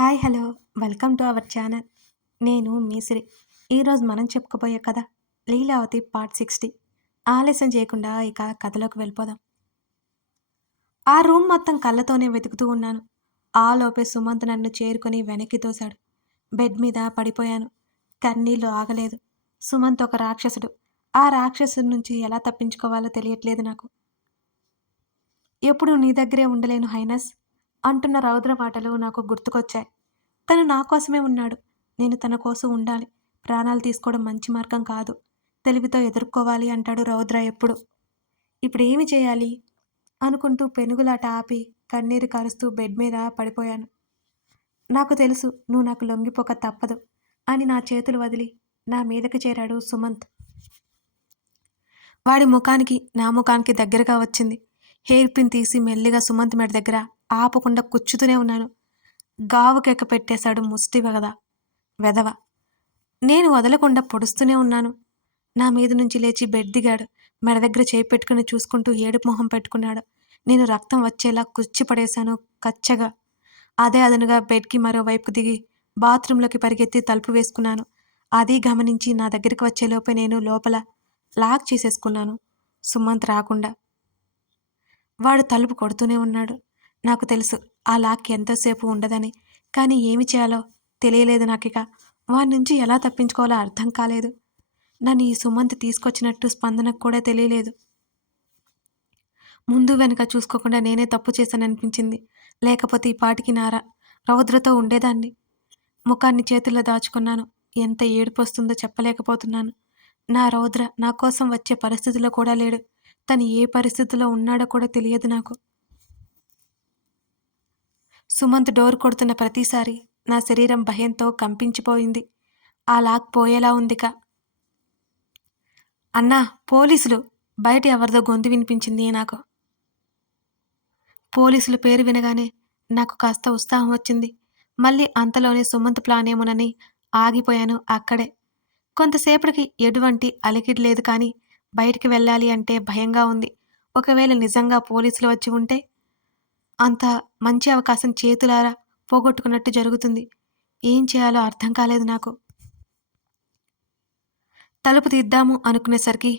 Hi hello welcome to our channel. నేను మీసిరి. ఈరోజు మనం చెప్పుకోబోయే కథ లీలావతి పార్ట్ సిక్స్టీ. ఆలస్యం చేయకుండా ఇక కథలోకి వెళ్ళిపోదాం. ఆ రూమ్ మొత్తం కళ్ళతోనే వెతుకుతూ ఉన్నాను. ఆ లోపే సుమంత్ నన్ను చేరుకొని వెనక్కి తోశాడు. బెడ్ మీద పడిపోయాను. కన్నీళ్ళు ఆగలేదు. సుమంత్ ఒక రాక్షసుడు. ఆ రాక్షసుడి నుంచి ఎలా తప్పించుకోవాలో తెలియట్లేదు నాకు. ఎప్పుడు నీ దగ్గరే ఉండలేను హైనస్. అంటున్న రౌద్ర మాటలు నాకు గుర్తుకొచ్చాయి. తను నా కోసమే ఉన్నాడు. నేను తన కోసం ఉండాలి. ప్రాణాలు తీసుకోవడం మంచి మార్గం కాదు. తెలివితో ఎదుర్కోవాలి అంటాడు రౌద్ర ఎప్పుడు. ఇప్పుడు ఏమి చేయాలి? అనుకుంటూ పెనుగులాట ఆపి కన్నీరు కారుస్తూ బెడ్ మీద పడిపోయాను. నాకు తెలుసు నువ్వు నాకు లొంగిపోక తప్పదు అని నా చేతులు వదిలి నా మీదకి చేరాడు సుమంత్. వాడి ముఖానికి నా ముఖానికి దగ్గరగా వచ్చింది. హెయిర్ పిన్ తీసి మెల్లిగా సుమంత్ మెడ దగ్గర ఆపకుండా కుచ్చుతూనే ఉన్నాను గావుకెక్క పెట్టేశాడు ముష్టి వెగద వెదవ నేను వదలకుండా పొడుస్తూనే ఉన్నాను. నా మీద నుంచి లేచి బెడ్ దిగాడు. మెడ దగ్గర చేయి పెట్టుకుని చూసుకుంటూ ఏడుపు మొహం పెట్టుకున్నాడు. నేను రక్తం వచ్చేలా కుచ్చి పడేశాను కచ్చగా. అదే అదనుగా బెడ్కి మరోవైపు దిగి బాత్రూంలోకి పరిగెత్తి తలుపు వేసుకున్నాను. అది గమనించి నా దగ్గరికి వచ్చేలోపే నేను లోపల లాక్ చేసేసుకున్నాను. సుమంత్ రాకుండా. వాడు తలుపు కొడుతూనే ఉన్నాడు. నాకు తెలుసు ఆ లాక్ ఎంతోసేపు ఉండదని. కానీ ఏమి చేయాలో తెలియలేదు నాకిక. వాడి నుంచి ఎలా తప్పించుకోవాలో అర్థం కాలేదు. నన్ను ఈ సుమంత్ తీసుకొచ్చినట్టు స్పందనకు కూడా తెలియలేదు. ముందు వెనక చూసుకోకుండా నేనే తప్పు చేశాననిపించింది. లేకపోతే ఈ పాటికి నారా రౌద్రతో ఉండేదాన్ని. ముఖాన్ని చేతుల్లో దాచుకున్నాను. ఎంత ఏడుపు వస్తుందో చెప్పలేకపోతున్నాను. నా రౌద్ర నా కోసం వచ్చే పరిస్థితిలో కూడా లేడు. తను ఏ పరిస్థితిలో ఉన్నాడో కూడా తెలియదు నాకు. సుమంత్ డోర్ కొడుతున్న ప్రతిసారి నా శరీరం భయంతో కంపించిపోయింది. ఆ లాక్ పోయేలా ఉందిక. అన్నా పోలీసులు! బయట ఎవరిదో గొంతు వినిపించింది నాకు. పోలీసుల పేరు వినగానే నాకు కాస్త ఉత్సాహం వచ్చింది. మళ్ళీ అంతలోనే సుమంత్ ప్లాన్ ఏమోనని ఆగిపోయాను అక్కడే. కొంతసేపటికి ఎటువంటి అలికిడి లేదు కానీ బయటికి వెళ్ళాలి అంటే భయంగా ఉంది. ఒకవేళ నిజంగా పోలీసులు వచ్చి ఉంటే అంత మంచి అవకాశం చేతులారా పోగొట్టుకున్నట్టు జరుగుతుంది. ఏం చేయాలో అర్థం కాలేదు నాకు. తలుపు తీద్దాము అనుకునేసరికి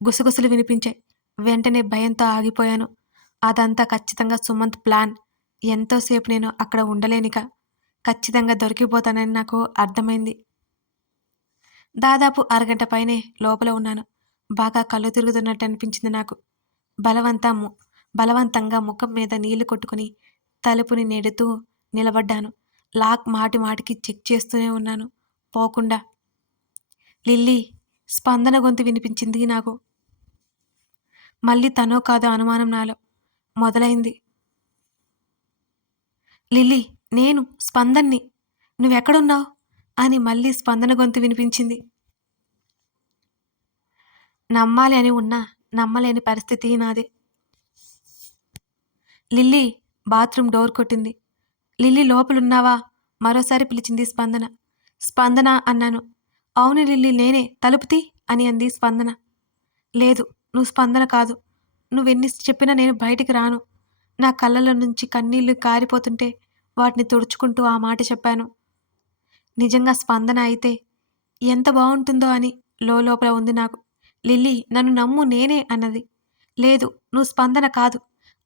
గుసగుసలు వినిపించాయి. వెంటనే భయంతో ఆగిపోయాను. అదంతా ఖచ్చితంగా సుమంత్ ప్లాన్. ఎంతోసేపు నేను అక్కడ ఉండలేనిక ఖచ్చితంగా దొరికిపోతానని నాకు అర్థమైంది. దాదాపు అరగంట పైనే లోపల ఉన్నాను. బాగా కళ్ళు తిరుగుతున్నట్టు అనిపించింది నాకు. బలవంతా బలవంతంగా ముఖం మీద నీళ్ళు కొట్టుకుని తలుపుని నెడుతూ నిలబడ్డాను. లాక్ మాటి మాటికి చెక్ చేస్తూనే ఉన్నాను. పోకుండా. లిల్లీ స్పందన గొంతు వినిపించింది నాకు. మళ్ళీ తనో కాదో అనుమానం నాలో మొదలైంది. లిల్లీ నేను స్పందన్ని. నువ్వెక్కడున్నావు? అని మళ్ళీ స్పందన గొంతు వినిపించింది. నమ్మాలి అని ఉన్నా నమ్మలేని పరిస్థితి నాది. లిల్లీ బాత్రూమ్ డోర్ కొట్టింది. లిల్లీ లోపలున్నావా? మరోసారి పిలిచింది స్పందన. స్పందన అన్నాను. అవును లిల్లీ నేనే. తలుపుతి అని అంది స్పందన. లేదు నువ్వు స్పందన కాదు. నువ్వెన్ని చెప్పినా నేను బయటికి రాను. నా కళ్ళలో నుంచి కన్నీళ్ళు కారిపోతుంటే వాటిని తుడుచుకుంటూ ఆ మాట చెప్పాను. నిజంగా స్పందన అయితే ఎంత బాగుంటుందో అని లోపల ఉంది నాకు. లిల్లీ నన్ను నమ్ము నేనే అన్నది. లేదు నువ్వు స్పందన కాదు.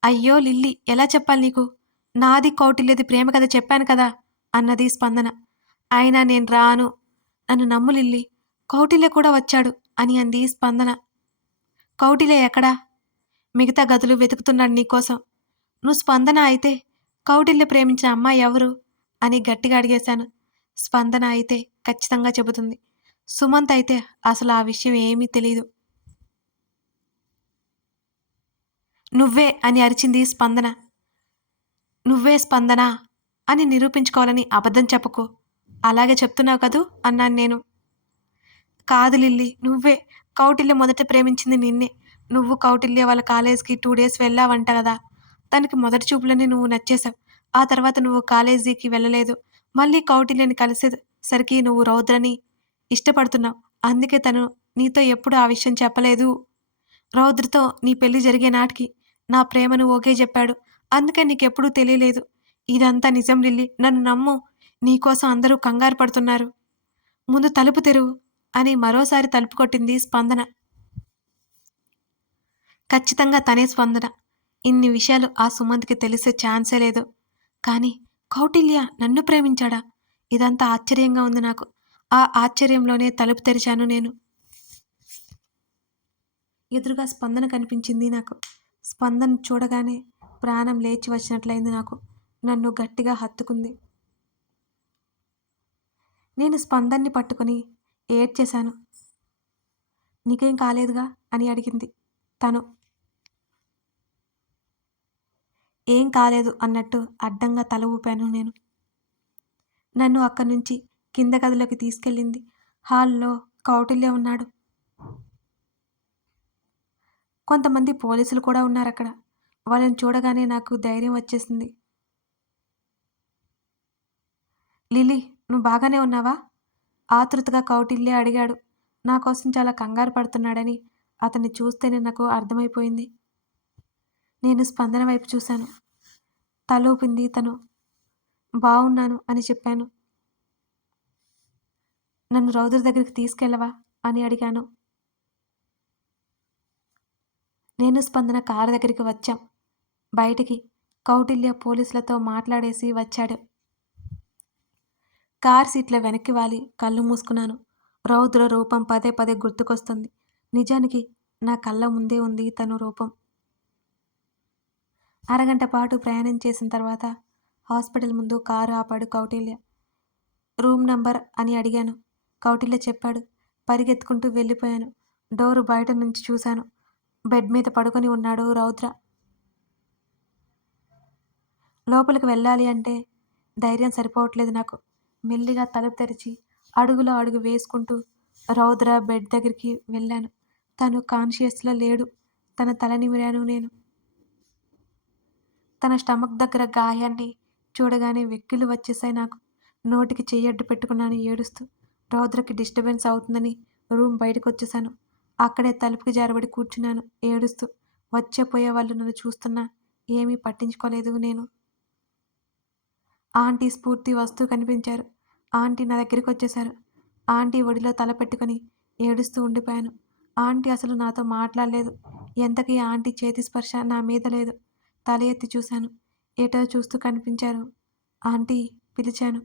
అయ్యో లిల్లీ ఎలా చెప్పాలి నీకు? నాది కౌటిల్యది ప్రేమ కథ చెప్పాను కదా అన్నది స్పందన. అయినా నేను రాను. నన్ను నమ్ము లిల్లీ కౌటిల్య కూడా వచ్చాడు అని అంది స్పందన. కౌటిల్య ఎక్కడా? మిగతా గదులు వెతుకుతున్నాడు నీకోసం. నువ్వు స్పందన అయితే కౌటిల్య ప్రేమించిన అమ్మాయి ఎవరు? అని గట్టిగా అడిగేశాను. స్పందన అయితే ఖచ్చితంగా చెబుతుంది. సుమంత్ అయితే అసలు ఆ విషయం ఏమీ తెలియదు నువ్వే అని అరిచింది స్పందన. నువ్వే స్పందన అని నిరూపించుకోవాలని అబద్ధం చెప్పకు. అలాగే చెప్తున్నావు కదూ? అన్నాను నేను. కాదు లిల్లి నువ్వే. కౌటిల్య మొదట ప్రేమించింది నిన్నే. నువ్వు కౌటిల్య వాళ్ళ కాలేజీకి టూ డేస్ వెళ్ళావంట కదా. తనకి మొదటి చూపులని నువ్వు నచ్చేశావు. ఆ తర్వాత నువ్వు కాలేజీకి వెళ్ళలేదు. మళ్ళీ కౌటిల్యని కలిసేసరికి నువ్వు రౌద్రని ఇష్టపడుతున్నావు. అందుకే తను నీతో ఎప్పుడు ఆ విషయం చెప్పలేదు. రౌద్రతో నీ పెళ్ళి జరిగే నాటికి నా ప్రేమను ఓకే చెప్పాడు. అందుకే నీకెప్పుడూ తెలియలేదు. ఇదంతా నిజం లిల్లీ. నన్ను నమ్ము. నీకోసం అందరూ కంగారు పడుతున్నారు. ముందు తలుపు తెరువు అని మరోసారి తలుపు కొట్టింది స్పందన. ఖచ్చితంగా తనే స్పందన. ఇన్ని విషయాలు ఆ సుమంత్కి తెలిసే ఛాన్సే లేదు. కానీ కౌటిల్య నన్ను ప్రేమించాడా? ఇదంతా ఆశ్చర్యంగా ఉంది నాకు. ఆ ఆశ్చర్యంలోనే తలుపు తెరిచాను నేను. ఎదురుగా స్పందన కనిపించింది నాకు. స్పందన చూడగానే ప్రాణం లేచి వచ్చినట్లయింది నాకు. నన్ను గట్టిగా హత్తుకుంది. నేను స్పందన్ని పట్టుకుని ఏడ్చేశాను. నీకేం కాలేదుగా? అని అడిగింది తను. ఏం కాలేదు అన్నట్టు అడ్డంగా తల ఊపాను నేను. నన్ను అక్కడి నుంచి కింద గదిలోకి తీసుకెళ్ళింది. హాల్లో కౌటిల్య ఉన్నాడు. కొంతమంది పోలీసులు కూడా ఉన్నారు అక్కడ వాళ్ళని చూడగానే నాకు ధైర్యం వచ్చేసింది. లిలీ నువ్వు బాగానే ఉన్నావా? ఆతృతగా కౌటిల్యే అడిగాడు. నా కోసం చాలా కంగారు పడుతున్నాడని అతన్ని చూస్తేనే నాకు అర్థమైపోయింది. నేను స్పందన వైపు చూశాను. తలూపింది తను. బాగున్నాను అని చెప్పాను. నన్ను రౌద్ర దగ్గరికి తీసుకెళ్ళవా? అని అడిగాను. నేను స్పందన కారు దగ్గరికి వచ్చాం. బయటికి కౌటిల్య పోలీసులతో మాట్లాడేసి వచ్చాడు. కార్ సీట్లో వెనక్కి వాలి కళ్ళు మూసుకున్నాను. రౌద్ర రూపం పదే పదే గుర్తుకొస్తుంది. నిజానికి నా కళ్ళ ముందే ఉంది తను రూపం. అరగంట పాటు ప్రయాణం చేసిన తర్వాత హాస్పిటల్ ముందు కారు ఆపాడు కౌటిల్య. రూమ్ నంబర్ అని అడిగాను. కౌటిల్య చెప్పాడు. పరిగెత్తుకుంటూ వెళ్ళిపోయాను. డోరు బయట నుంచి చూశాను. బెడ్ మీద పడుకొని ఉన్నాడు రౌద్ర. లోపలికి వెళ్ళాలి అంటే ధైర్యం సరిపోవట్లేదు నాకు. మెల్లిగా తలుపు తెరిచి అడుగులో అడుగు వేసుకుంటూ రౌద్ర బెడ్ దగ్గరికి వెళ్ళాను. తను కాన్షియస్లో లేడు. తన తల నిమిరాను నేను. తన స్టమక్ దగ్గర గాయాన్ని చూడగానే వెక్కిలు వచ్చేసాయి నాకు. నోటికి చెయ్యడ్డు పెట్టుకున్నాను ఏడుస్తూ. రౌద్రకి డిస్టర్బెన్స్ అవుతుందని రూమ్ బయటకు వచ్చేసాను అక్కడే తలుపుకి జారబడి కూర్చున్నాను ఏడుస్తూ. వచ్చేపోయే వాళ్ళు నన్ను చూస్తున్నా ఏమీ పట్టించుకోలేదు నేను. ఆంటీ స్ఫూర్తి వస్తూ కనిపించారు. ఆంటీ నా దగ్గరికి వచ్చేశారు. ఆంటీ ఒడిలో తల పెట్టుకొని ఏడుస్తూ ఉండిపోయాను. ఆంటీ అసలు నాతో మాట్లాడలేదు. ఎంతకీ ఆంటీ చేతి స్పర్శ నా మీద లేదు. తల ఎత్తి చూశాను. ఏటో చూస్తూ కనిపించారు. ఆంటీ పిలిచాను.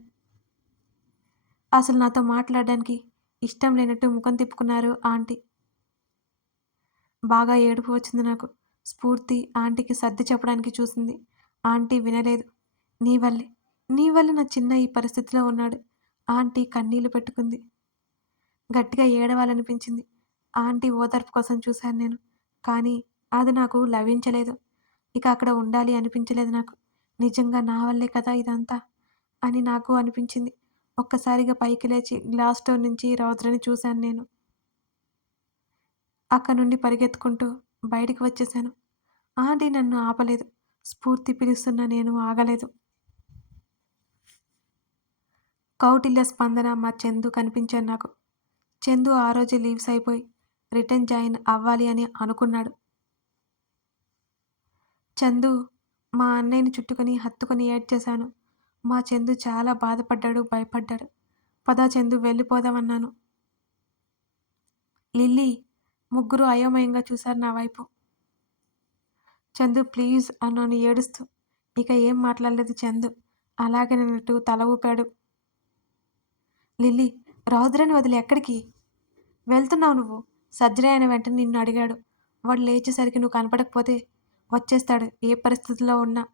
అసలు నాతో మాట్లాడడానికి ఇష్టం లేనట్టు ముఖం తిప్పుకున్నారు ఆంటీ. బాగా ఏడుపు వచ్చింది నాకు. స్ఫూర్తి ఆంటీకి సర్ది చెప్పడానికి చూసింది. ఆంటీ వినలేదు. నీ వల్లే నీ వల్ల నా చిన్న ఈ పరిస్థితిలో ఉన్నాడు. ఆంటీ కన్నీళ్ళు పెట్టుకుంది. గట్టిగా ఏడవాలనిపించింది. ఆంటీ ఓదార్పు కోసం చూశాను నేను కానీ అది నాకు లభించలేదు. ఇక అక్కడ ఉండాలి అనిపించలేదు నాకు. నిజంగా నా వల్లే కదా ఇదంతా? అని నాకు అనిపించింది. ఒక్కసారిగా పైకి లేచి గ్లాస్ డోర్ నుంచి రౌద్రని చూశాను నేను. అక్కడ నుండి పరిగెత్తుకుంటూ బయటికి వచ్చేసాను ఆంటీ నన్ను ఆపలేదు. స్ఫూర్తి పిలుస్తున్న నేను ఆగలేదు. కౌటిల్య స్పందన మా చందు కనిపించారు నాకు. చందు ఆ రోజు లీవ్స్ అయిపోయి రిటర్న్ జాయిన్ అవ్వాలి అని అనుకున్నాడు. చందు మా అన్నయ్యని చుట్టుకొని హత్తుకొని ఏడ్చేశాను మా చందు చాలా బాధపడ్డాడు భయపడ్డాడు. పదా చందు వెళ్ళిపోదామన్నాను లిల్లీ ముగ్గురు అయోమయంగా చూశారు నా వైపు. చందు ప్లీజ్ అన్నాను ఏడుస్తూ. ఇక ఏం మాట్లాడలేదు చందు. అలాగే నన్నట్టు తల ఊపాడు. లిల్లీ రౌద్రని వదిలి ఎక్కడికి? వెళ్తున్నావు నువ్వు? సర్జరీ అయిన వెంటనే నిన్ను అడిగాడు. వాడు లేచేసరికి నువ్వు కనపడకపోతే వచ్చేస్తాడు ఏ పరిస్థితిలో ఉన్నా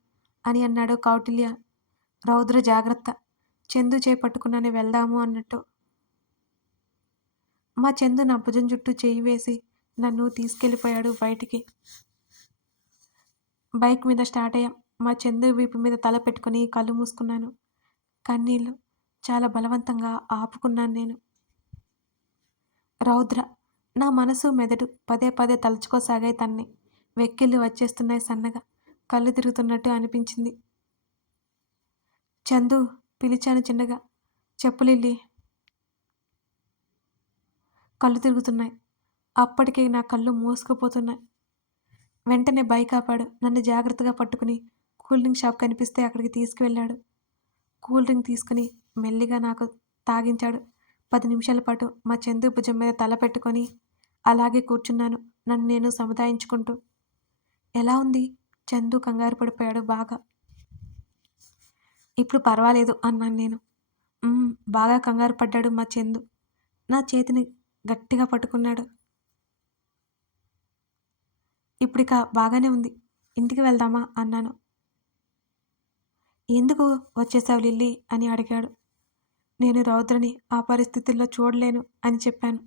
అని అన్నాడు కౌటిల్య. రౌద్ర జాగ్రత్త. చందు చేపట్టుకున్నానే వెళ్దాము అన్నట్టు. మా చందు నా భుజం చుట్టూ చేయి వేసి నన్ను తీసుకెళ్ళిపోయాడు బయటికి. బైక్ మీద స్టార్ట్ అయ్యాం. మా చందు వీపు మీద తల పెట్టుకుని కళ్ళు మూసుకున్నాను. కన్నీళ్ళు చాలా బలవంతంగా ఆపుకున్నాను నేను. రౌద్ర నా మనసు మెదడు పదే పదే తలుచుకోసాగాయి తన్ని. వెక్కిళ్ళు వచ్చేస్తున్నాయి సన్నగా. కళ్ళు తిరుగుతున్నట్టు అనిపించింది. చందు పిలిచాను చిన్నగా. చెప్పులిల్లి కళ్ళు తిరుగుతున్నాయి. అప్పటికే నా కళ్ళు మూసుకుపోతున్నాయి. వెంటనే బైక్ ఆపాడు. నన్ను జాగ్రత్తగా పట్టుకుని కూల్ డ్రింక్ షాప్ కనిపిస్తే అక్కడికి తీసుకువెళ్ళాడు. కూల్ డ్రింక్ తీసుకుని మెల్లిగా నాకు తాగించాడు. పది నిమిషాల పాటు మా చందు భుజం మీద తల పెట్టుకొని అలాగే కూర్చున్నాను. నన్ను నేను సముదాయించుకుంటూ. ఎలా ఉంది? చందు కంగారు పడిపోయాడు బాగా. ఇప్పుడు పర్వాలేదు అన్నాను నేను. బాగా కంగారు పడ్డాడు మా చందు. నా చేతిని గట్టిగా పట్టుకున్నాడు. ఇప్పుడిక బాగానే ఉంది. ఇంటికి వెళ్దామా? అన్నాను. ఎందుకు వచ్చేసావు లిల్లీ? అని అడిగాడు. నేను రౌద్రని ఆ పరిస్థితుల్లో చూడలేను అని చెప్పాను.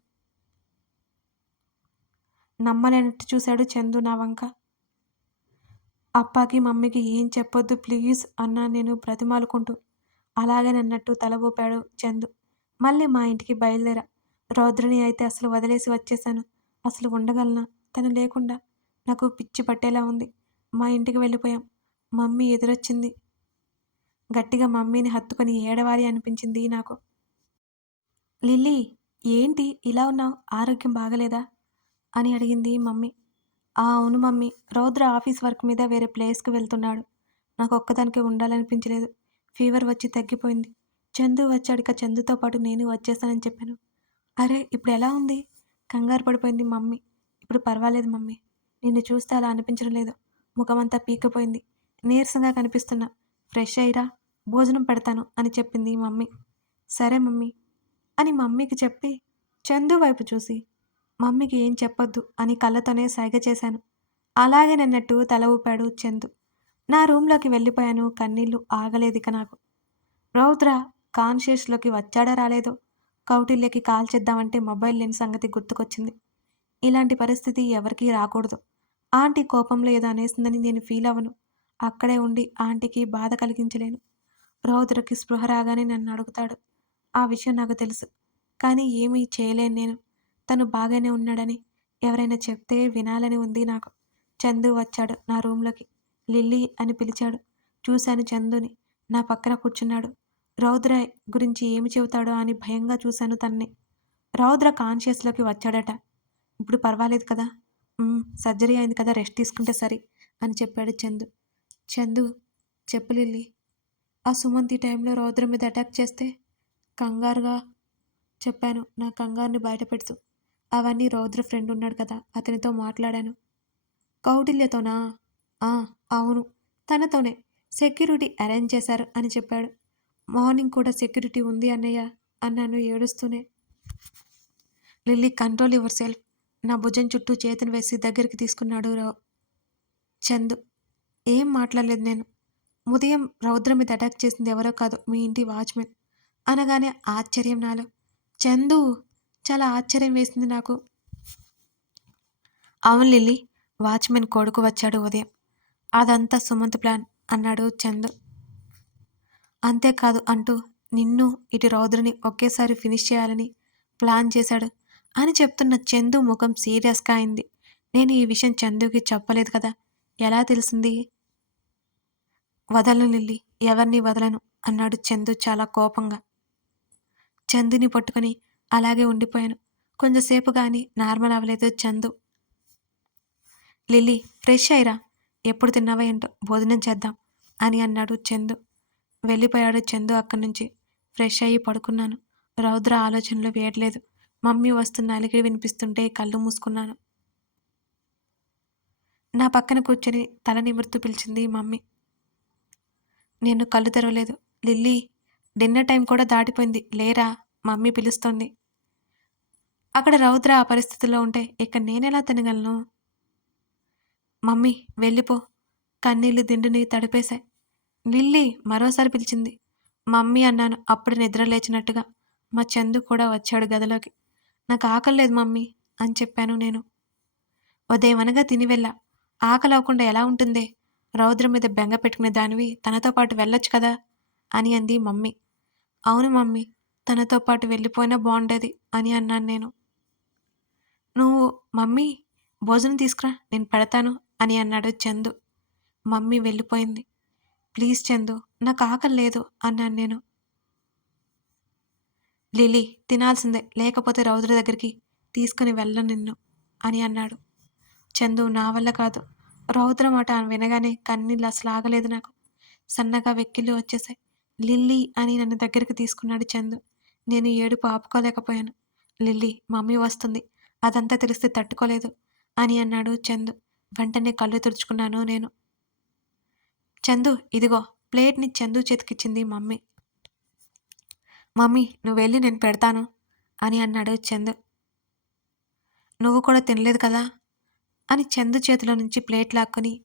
నమ్మలేనట్టు చూశాడు చందు నా వంక. అప్పాకి మమ్మీకి ఏం చెప్పొద్దు ప్లీజ్ అన్నా నేను బ్రతిమాలుకుంటూ. అలాగే నన్నట్టు తల ఊపాడు చందు. మళ్ళీ మా ఇంటికి బయలుదేరా. రౌద్రని అయితే అసలు వదిలేసి వచ్చేసాను అసలు ఉండగలనా? తను లేకుండా. నాకు పిచ్చి పట్టేలా ఉంది. మా ఇంటికి వెళ్ళిపోయాం. మమ్మీ ఎదురొచ్చింది. గట్టిగా మమ్మీని హత్తుకొని ఏడవాలి అనిపించింది నాకు. లిల్లీ ఏంటి? ఇలా ఉన్నావు? ఆరోగ్యం బాగలేదా? అని అడిగింది మమ్మీ. "ఆ, అవును మమ్మీ. రౌద్ర ఆఫీస్ వర్క్ మీద వేరే ప్లేస్కి వెళ్తున్నాడు. నాకు ఒక్కదానికి ఉండాలనిపించలేదు. ఫీవర్ వచ్చి తగ్గిపోయింది. చందు వచ్చాడిక చందుతో పాటు నేను వచ్చేసానని చెప్పాను. అరే ఇప్పుడు ఎలా ఉంది? కంగారు పడిపోయింది మమ్మీ. ఇప్పుడు పర్వాలేదు మమ్మీ. నిన్ను చూస్తే అలా అనిపించడం లేదు. ముఖమంతా పీకపోయింది నీరసంగా కనిపిస్తున్నా. ఫ్రెష్ అయ్యిరా. భోజనం పెడతాను అని చెప్పింది మమ్మీ. సరే మమ్మీ అని మమ్మీకి చెప్పి చందు వైపు చూసి మమ్మీకి ఏం చెప్పొద్దు అని కళ్ళతోనే సైగ చేశాను. అలాగే నన్నట్టు తల ఊపాడు చందు. నా రూమ్లోకి వెళ్ళిపోయాను. కన్నీళ్ళు ఆగలేదిక నాకు. రౌద్ర కాన్షియస్లోకి వచ్చాడా రాలేదో కౌటిల్యకి కాల్ చేద్దామంటే మొబైల్ లేని సంగతి గుర్తుకొచ్చింది. ఇలాంటి పరిస్థితి ఎవరికీ రాకూడదు. ఆంటీ కోపంలో ఏదో అనేసిందని నేను ఫీల్ అవ్వను. అక్కడే ఉండి ఆంటీకి బాధ కలిగించలేను. రౌద్రకి స్పృహ రాగానే నన్ను అడుగుతాడు. ఆ విషయం నాకు తెలుసు. కానీ ఏమీ చేయలేను నేను. తను బాగానే ఉన్నాడని ఎవరైనా చెప్తే వినాలని ఉంది నాకు. చందు వచ్చాడు నా రూమ్లోకి. లిల్లీ అని పిలిచాడు. చూశాను చందుని. నా పక్కన కూర్చున్నాడు. రౌద్ర గురించి ఏమి చెబుతాడో అని భయంగా చూశాను తన్ని. రౌద్ర కాన్షియస్లోకి వచ్చాడట. ఇప్పుడు పర్వాలేదు కదా? సర్జరీ అయింది కదా రెస్ట్ తీసుకుంటే సరి అని చెప్పాడు చందు. చందు చెప్పు లిల్లీ. ఆ సుమంత్ ఈ టైంలో రౌద్ర మీద అటాక్ చేస్తే? కంగారుగా చెప్పాను. నా కంగారుని బయటపెడుతూ. అవన్నీ రౌద్ర ఫ్రెండ్ ఉన్నాడు కదా అతనితో మాట్లాడాను. కౌటిల్యతోనా? అవును. తనతోనే. సెక్యూరిటీ అరేంజ్ చేశారు అని చెప్పాడు. మార్నింగ్ కూడా సెక్యూరిటీ ఉంది అన్నయ్య అన్నాను ఏడుస్తూనే. Lily control yourself. నా భుజం చుట్టూ చేతిని వేసి దగ్గరికి తీసుకున్నాడు రావు చందు. ఏం మాట్లాడలేదు నేను. ఉదయం రౌద్ర మీద అటాక్ చేసింది ఎవరో కాదు మీ ఇంటి వాచ్మెన్. అనగానే ఆశ్చర్యం నాలో. చందు! చాలా ఆశ్చర్యం వేసింది నాకు. అవును లిల్లీ వాచ్మెన్ కొడుకు వచ్చాడు ఉదయం. అదంతా సుమంత్ ప్లాన్ అన్నాడు చందు. అంతేకాదు అంటూ నిన్ను ఇటు రౌద్రని ఒకేసారి ఫినిష్ చేయాలని ప్లాన్ చేశాడు అని చెప్తున్న చందు ముఖం సీరియస్గా అయింది. నేను ఈ విషయం చందుకి చెప్పలేదు కదా ఎలా తెలిసింది? వదలను లిల్లీ ఎవరిని వదలను అన్నాడు చందు చాలా కోపంగా. చందుని పట్టుకొని అలాగే ఉండిపోయాను. కొంచెంసేపు కానీ నార్మల్ అవ్వలేదు చందు. లిల్లీ ఫ్రెష్ అయ్యిరా ఎప్పుడు తిన్నావా ఏంటో భోజనం చేద్దాం అని అన్నాడు చందు. వెళ్ళిపోయాడు చందు అక్కడి నుంచి. ఫ్రెష్ అయ్యి పడుకున్నాను. రౌద్ర ఆలోచనలు వేయట్లేదు. మమ్మీ వస్తున్న అలిగిడి వినిపిస్తుంటే కళ్ళు మూసుకున్నాను. నా పక్కన కూర్చొని తల నిమురుతూ పిలిచింది మమ్మీ. నేను కళ్ళు తెరవలేదు. లిల్లీ డిన్నర్ టైం కూడా దాటిపోయింది. లేరా? మమ్మీ పిలుస్తోంది. అక్కడ రౌద్ర ఆ పరిస్థితిలో ఉంటే ఇక నేనెలా తినగలను? మమ్మీ వెళ్ళిపో. కన్నీళ్ళు దిండుని తడిపేశాయి. లిల్లీ మరోసారి పిలిచింది. మమ్మీ అన్నాను అప్పుడు నిద్ర లేచినట్టుగా. మా చందు కూడా వచ్చాడు గదిలోకి. నాకు ఆకలి లేదు మమ్మీ అని చెప్పాను నేను. ఉదయమనగా తిని వెళ్ళా. ఆకలి అవ్వకుండా ఎలా ఉంటుందే? రౌద్ర మీద బెంగ పెట్టుకునే దానివి తనతో పాటు వెళ్ళొచ్చు కదా? అని అంది మమ్మీ. అవును మమ్మీ తనతో పాటు వెళ్ళిపోయినా బాగుండేది అని అన్నాను నేను. నువ్వు మమ్మీ భోజనం తీసుకురా నేను పెడతాను అని అన్నాడు చందు. మమ్మీ వెళ్ళిపోయింది. ప్లీజ్ చందు నాకు ఆకలి లేదు అన్నాను నేను. లిలీ తినాల్సిందే లేకపోతే రౌద్ర దగ్గరికి తీసుకుని వెళ్ళను నిన్ను అని అన్నాడు. చందు నా వల్ల కాదు. రౌద్ర మాట వినగానే కన్నీళ్ళు అసలు ఆగలేదు నాకు. సన్నగా వెక్కిళ్ళు వచ్చేసాయి లిల్లీ అని నన్ను దగ్గరికి తీసుకున్నాడు చందు. నేను ఏడుపు ఆపుకోలేకపోయాను. లిల్లీ మమ్మీ వస్తుంది. అదంతా తెలిస్తే తట్టుకోలేదు అని అన్నాడు చందు. వెంటనే కళ్ళు తుడుచుకున్నాను నేను. చందు ఇదిగో ప్లేట్ని చందు చేతికిచ్చింది మమ్మీ. మమ్మీ నువ్వు వెళ్ళి నేను పెడతాను అని అన్నాడు చందు. నువ్వు కూడా తినలేదు కదా అని చందు చేతిలో నుంచి ప్లేట్ లాక్కొని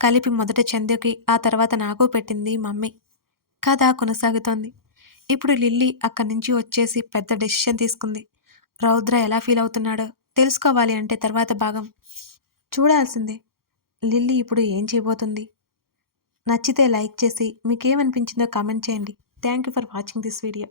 కలిపి మొదట చందుకి ఆ తర్వాత నాకు పెట్టింది మమ్మీ. కథ కొనసాగుతోంది. ఇప్పుడు లిల్లీ అక్కడి నుంచి వచ్చేసి పెద్ద డెసిషన్ తీసుకుంది. రౌద్ర ఎలా ఫీల్ అవుతున్నాడో తెలుసుకోవాలి అంటే తర్వాత భాగం. చూడాల్సిందే. లిల్లీ ఇప్పుడు ఏం చేయబోతుంది? నచ్చితే లైక్ చేసి మీకేమనిపించిందో కామెంట్ చేయండి. Thank you for watching this video